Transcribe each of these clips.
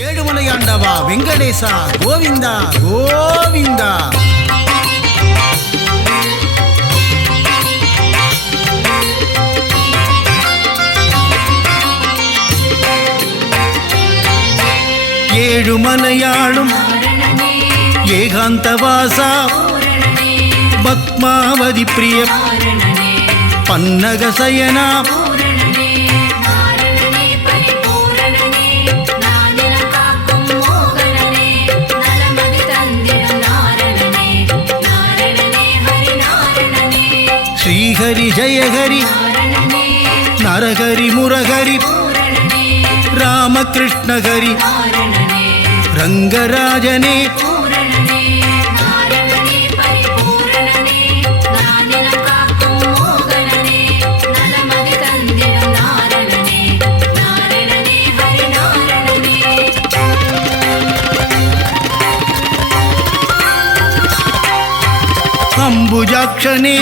ಏಳುಮಲೆಯಾಂಡವ ವೆಂಕಟೇಶ ಗೋವಿಂದ ಗೋವಿಂದ. ஏழுமலையாளும் ஏகாந்தவாச பத்மாவதி பிரிய பன்னகசயனா ஸ்ரீஹரி ஜெயஹரி நரஹரி முரஹரி ராமகிருஷ்ணஹரி ರಂಗರಾಜನೇ ಅಂಬುಜಾಕ್ಷನೇ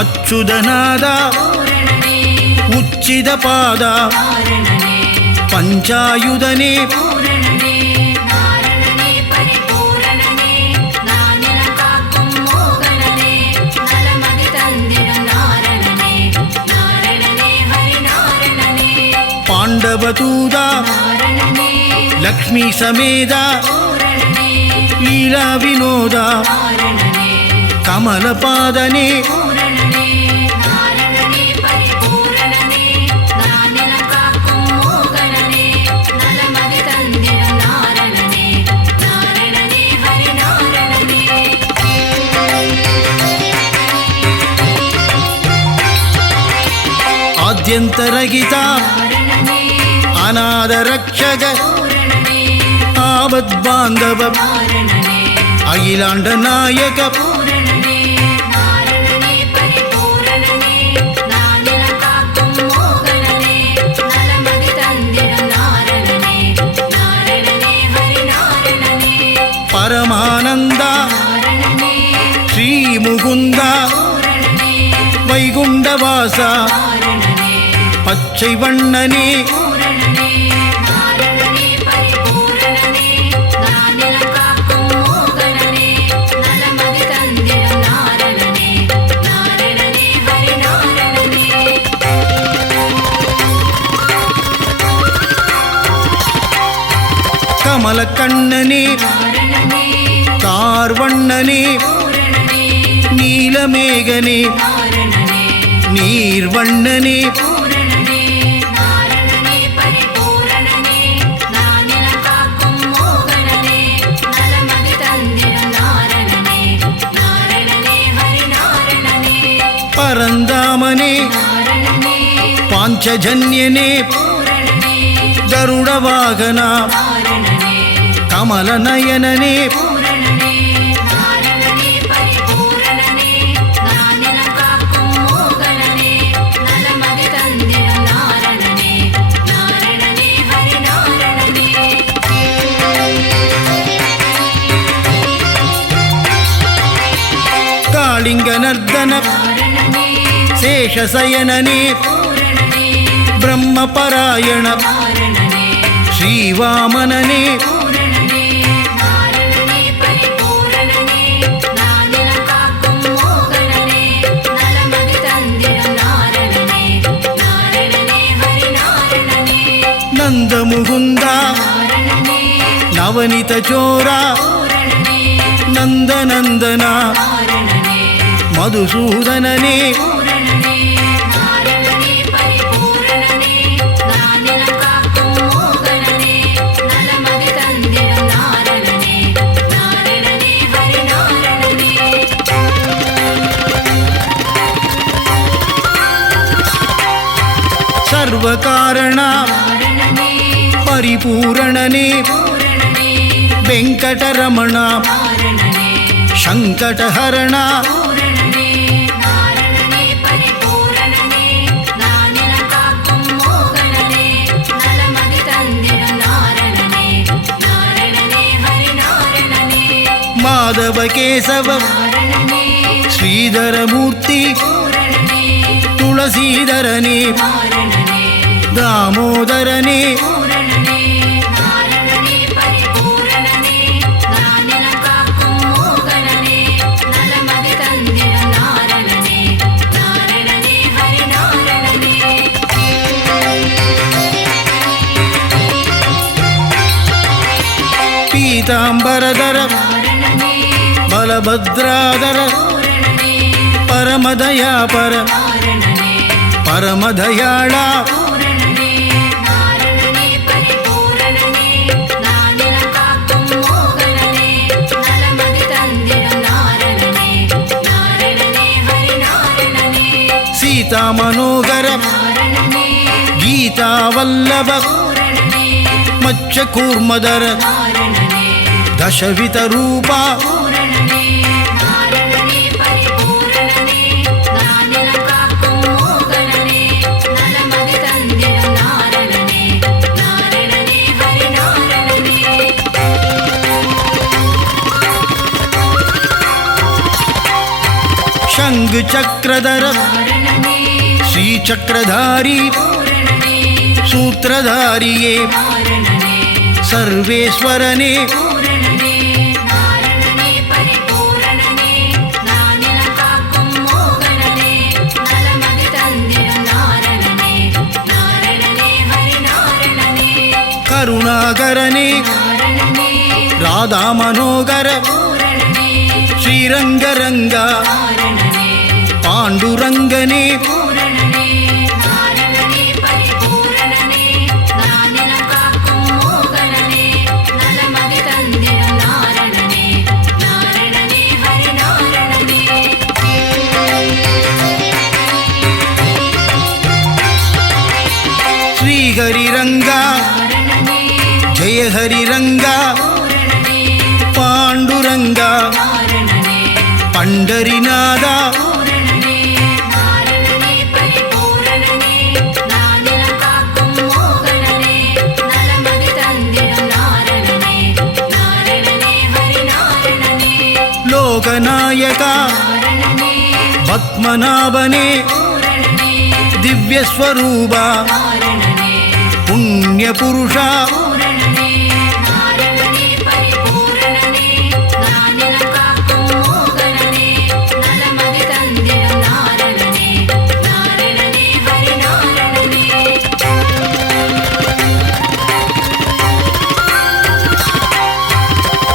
ಅಚ್ಯುತನಾದ ಉಚ್ಚಿದ ಪಾದ ಪಂಚಾಯುಧನೇ ಪಾಂಡವದೂತ ಲಕ್ಷ್ಮೀ ಸಮೇತ ಲೀಲಾ ವಿನೋದ ಕಮಲಪಾದನೆ ಆದ್ಯಂತರಹಿತ ಅನಾಥ ರಕ್ಷಕ ಆಪದ್ ಬಾಂಧವ ಅಖಿಲಾಂಡ ನಾಯಕ ಪರಮಾನಂದ ಶ್ರೀ ಮುಕುಂದ ವೈಗುಂಠವಾಸ பச்சை வண்ணனே கமல கண்ணனே கார்வண்ணனே நீலமேகனே நீர்வண்ணனே பரந்தாமனே பாஞ்சஜன்யனே கருடவாகனா கமலநயனனே காளிங்கநர்தன ಶೇಷಸಯನನೇ ಬ್ರಹ್ಮಪರಾಯಣ ಶ್ರೀವಾಮನನೇ ನಂದ ಮುಕುಂದ ನವನಿತ ಚೋರ ನಂದನಂದನ ಮಧುಸೂದನನೇ ಸರ್ವಕಾರಣ ಪರಿಪೂರಣನೇ ವೆಂಕಟರಮಣ ಸಂಕಟಹರಣ ಮಾಧವ ಕೇಶವ ಶ್ರೀಧರ ಮೂರ್ತಿ ತುಳಸೀಧರನೇ ದಾಮೋದರನೇ ಪೀತಾಂಬರಧರ ಬಲಭದ್ರಾಧರ ಪರಮದಯಾಪರ ಪರಮದಯಾಳ ಸೀತಾ ಮನೋಗರ ಗೀತಾವಲ್ಲಭ ಮಚ್ಚಕೂರ್ಮದರ ದಶವಿತ ರೂಪ ಶಂಘ ಚಕ್ರಧರ ಶ್ರೀಚಕ್ರಧಾರಿ ಸೂತ್ರಧಾರಿಯೇ ಸರ್ವೇಶ್ವರನೇ ಕರುಣಾಕರನೇ ರಾಧಾ ಮನೋಗರ ಶ್ರೀರಂಗರಂಗ ಪಾಂಡುರಂಗನೇ ಶ್ರೀಹರಿರಂಗ ಜಯ ಹರಿರಂಗ ಪಾಂಡುರಂಗ ಪಂಡರಿನಾದ ಲೋಕನಾಯಕ ಪದ್ಮನಾಭನೇ ದಿವ್ಯ ಸ್ವರೂಪ ಪುಣ್ಯ ಪುರುಷ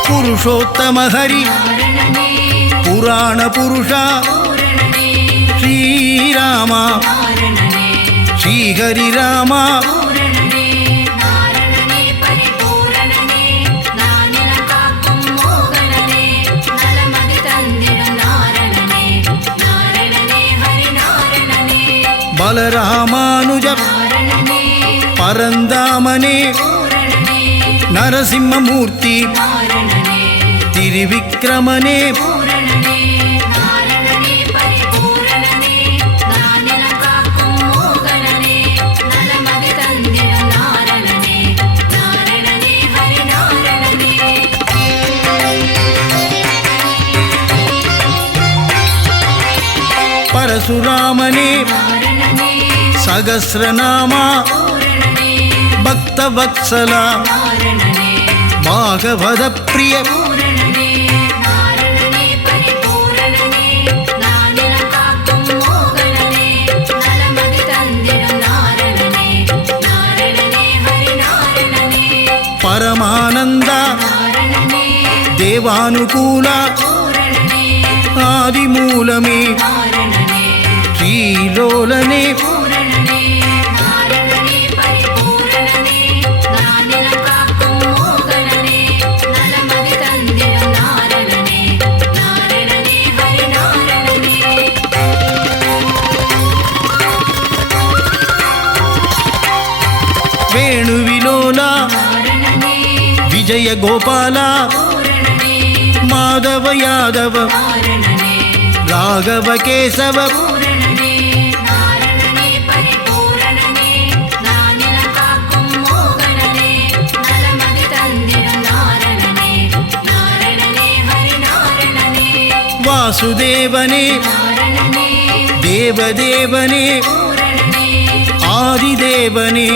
ಪುರುಷೋತ್ತಮ ಹರಿ ಪುರಾಣ ಪುರುಷ ಶ್ರೀರಾಮ ಶ್ರೀಹರಿರಾಮ ಬಲರಾಮಾನುಜ ಪರಂದಾಮನೇ ನರಸಿಂಹಮೂರ್ತಿ ತಿರಿವಿಕ್ರಮನೇ ಪರಶುರಾಮನೇ ಸಹಸ್ರನಾಮ ಭಕ್ತವತ್ಸಲ ಭಾಗವತ ಪ್ರಿಯ ಪರಮಾನಂದ ದೇವಾನುಕೂಲ ಆದಿಮೂಲಮೇ ಶ್ರೀಲೋಲನೆ ವೇಣುವಿಲೋಲ ವಿಜಯ ಗೋಪಾಲ ಮಾಧವ ಯಾದವ ರಾಘವ ಕೇಶವ ವಾಸುದೇವನೇ ದೇವದೇವನೇ ಆದಿದೇವನೇ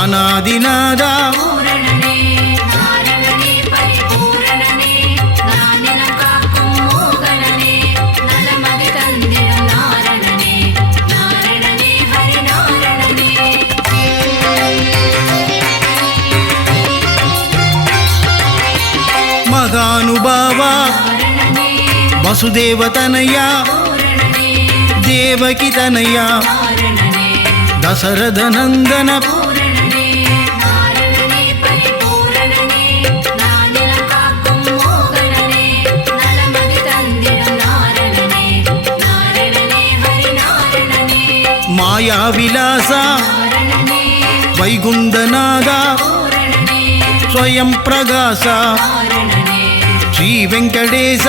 ಅನಾದಿನಾದ ವಸುದೇವತನಯ ದೇವಕಿತನಯ ದಶರಥ ನಂದನ ಮಾಯಾ ವಿಲಾಸ ವೈಗುಂಡನಾದ ಸ್ವಯಂ ಪ್ರಕಾಶ ಶ್ರೀ ವೆಂಕಟೇಶ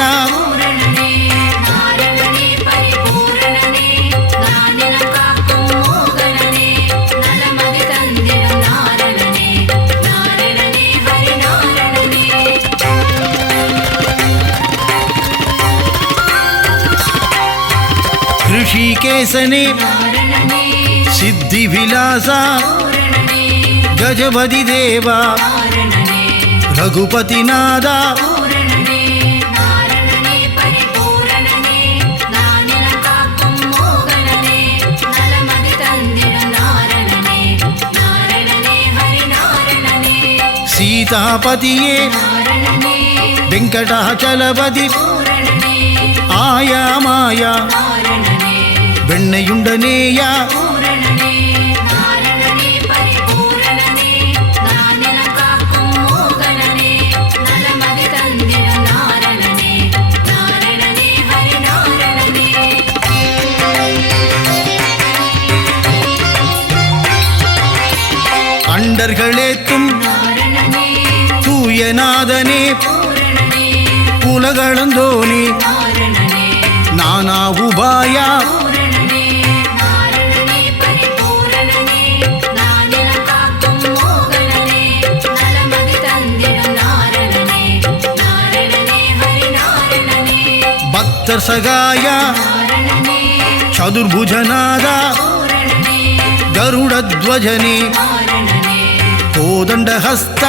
ಋಷಿಕೇಶನೇ ಸಿದ್ಧಿ ವಿಲಾಸ ಗಜಪತಿ ದೇವ ರಘುಪತಿನಾದ ಸೀತಾಪತಿಯೇ ವೆಂಕಟಾಚಲಪತಿ ಆಯಾ ಮಾಯಾ ಬೆಣ್ಣೆಯುಂಡನೇಯ அண்டர்களேத்தும் தூயநாதனே குலகளந்தோனே நானா உபாய ಭಕ್ತರ್ ಸಗಾಯ ಚತುರ್ಭುಜನಾದ ಗರುಡಧ್ವಜನೇ ಕೋದಂಡಹಸ್ತ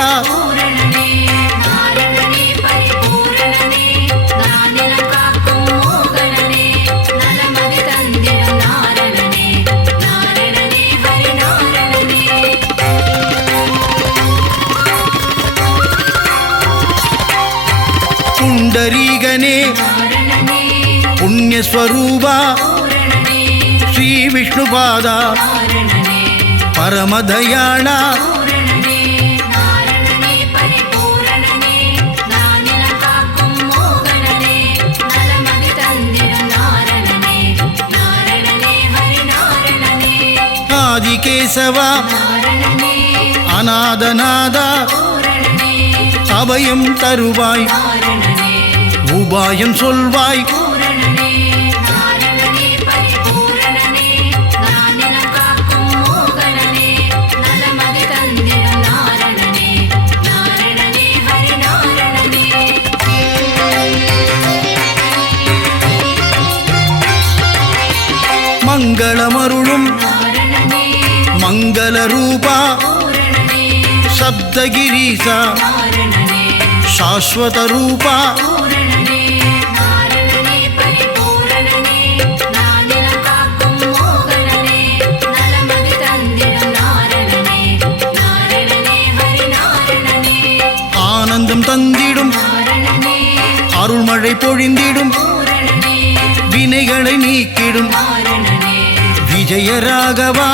ಪುಂಡರೀಗನೇ ಪುಣ್ಯಸ್ವರೂಪ ಶ್ರೀ ವಿಷ್ಣುಪಾದ ಪರಮದಯಾಳ ஆதிகேசவ அநாதநாத அபயம் தருவாய் உபாயம் சொல்வாய் மங்களமருளும் மங்கள ரூபா சப்தகிரீச ಶಾಶ್ವತ ರೂಪ ஆனந்தம் தந்திடும் அருள்மழை பொழிந்திடும் வினைகளை நீக்கிடும் விஜயராகவா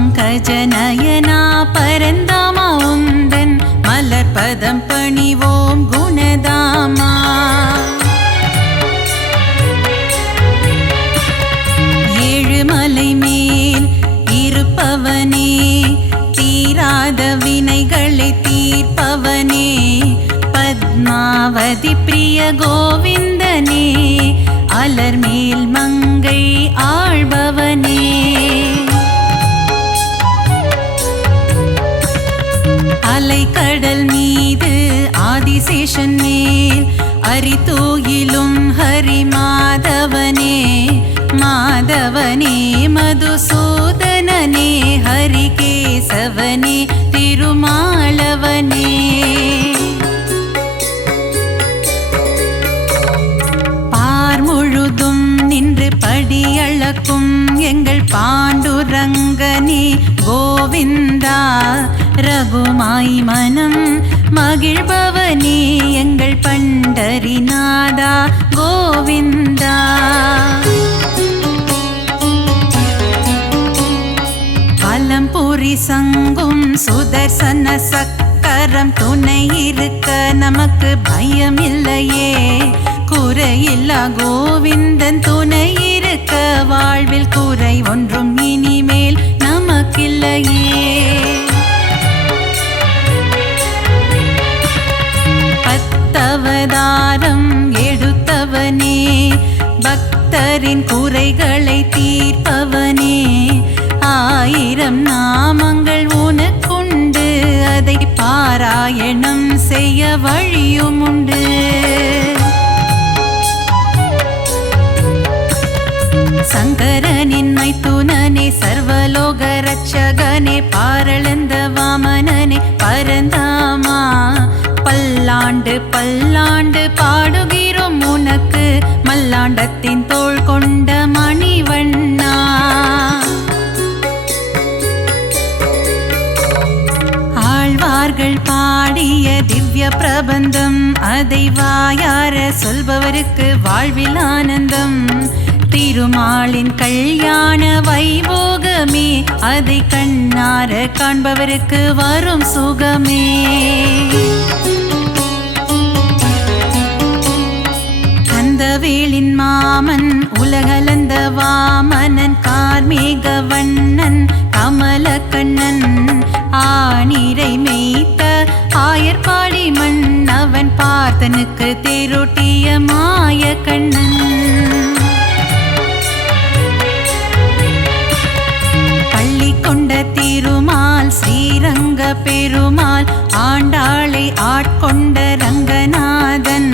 பங்கஜநயனா பரந்தாமா உந்தன் மலர்பதம் பணிவோம் குணதாமா. ஏழுமலை மேல் இருப்பவனே, தீராத வினைகளை தீர்ப்பவனே, பார்வதி பிரிய கோவிந்தனே அலர்மேல் மங்கை ஆள்பவனே அலைக்கடல் மீது ஆதிசேஷன் மேல் அரிதூயிலும் ஹரி மாதவனே மாதவனே மதுசூதனனே ஹரிகேசவனே திருமாலவனே பார் முழுதும் நின்று படியளக்கும் எங்கள் பாண்டுரங்கனே கோவிந்தா ரகுமாய் மனம் மகிழ்பவனே எங்கள் பண்டரிநாதா கோவிந்தா பலம்புரி சங்கும் சுதர்சன சக்கரம் துணை இருக்க நமக்கு பயம் இல்லையே குறையில்லா கோவிந்தன் துணை இருக்க வாழ்வில் குறை ஒன்றும் இனிமேல் நமக்கில்லையே பத்தவதாரம் எடுத்தவனே பக்தரின் குறைகளை தீர்ப்பவனே ஆயிரம் நாமங்கள் உனக்குண்டு அதை பாராயணம் செய்ய வழியும் உண்டு சங்கரனின் மைத்துனனே சர்வலோக ரட்சகனே பாரளந்த வாமனனே பரந்தாமா பல்லாண்டு பல்லாண்டு பாடுகிறோம் உனக்கு மல்லாண்டத்தின் தோள் கொண்ட மணிவண்ணா ஆழ்வார்கள் பாடிய திவ்ய பிரபந்தம் அதை வாயார சொல்பவருக்கு வாழ்வில் ஆனந்தம் திருமாலின் கல்யாண வைபோகமே அதை கண்ணார காண்பவருக்கு வரும் சுகமே கந்தவேலின் மாமன் உலகளந்த வாமனன் கார்மேக வண்ணன் கமல கண்ணன் ஆனிரை மேய்த்த ஆயர்பாடி மன்னவன் பார்த்தனுக்கு தேரோட்டிய மாய கண்ணன் கொண்ட திருமால் ஸ்ரீரங்க பெருமாள் ஆண்டாளை ஆட்கொண்ட ரங்கநாதன்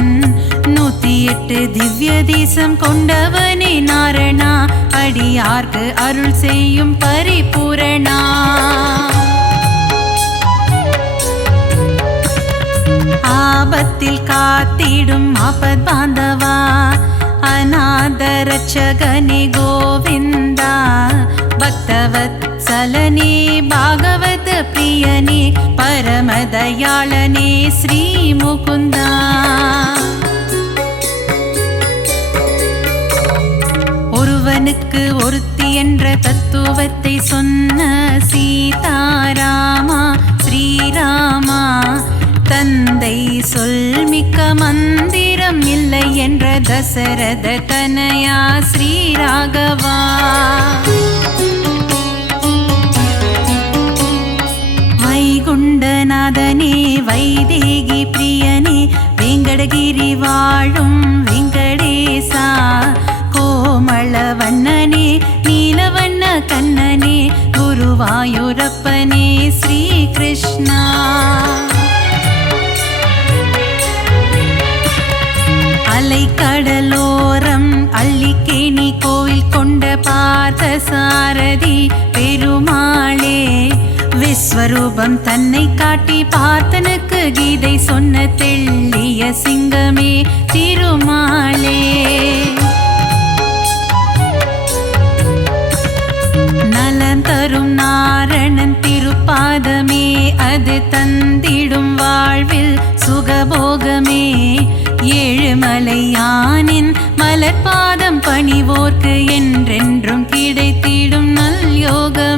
108 திவ்ய தேசம் கொண்டவனே நாரணா அடியார்க்கு அருள் செய்யும் பரிபூரணா ஆபத்தில் காத்திடும் ஆபத் பாந்தவா அநாத ரட்சகனே கோவிந்தா பக்தவத்சலனே பாகவத பிரியனே பரமதயாளனே ஸ்ரீ முகுந்தா ஒருவனுக்கு ஒருத்தி என்ற தத்துவத்தை சொன்ன சீதாராமா ஸ்ரீராமா தந்தை சொல்மிக்க மந்திரம் இல்லை என்ற தசரத தனயா ஸ்ரீராகவா வைகுண்டநாதனே வைதேகி பிரியனே வெங்கடகிரி வாழும் வெங்கடேசா கோமளவண்ணனே நீலவண்ண கண்ணனே குருவாயூரப்பனே ஸ்ரீ கிருஷ்ணா அலைக்கடலோரம் அள்ளிக்கேணி கோவில் கொண்ட பார்த்தசாரதி பெருமாளே விஸ்வரூபம் தன்னை காட்டி பார்த்தனுக்கு கீதை சொன்ன தெள்ளிய சிங்கமே திருமாளே நலம் தரும் நாரணன் திருப்பாதமே அது தந்திடும் வாழ்வில் சுகபோகமே ஏழுமலையானின் மலர்பாதம் பணிவோர்க்கு என்றென்றும் கிடைத்திடும் நல் யோகம்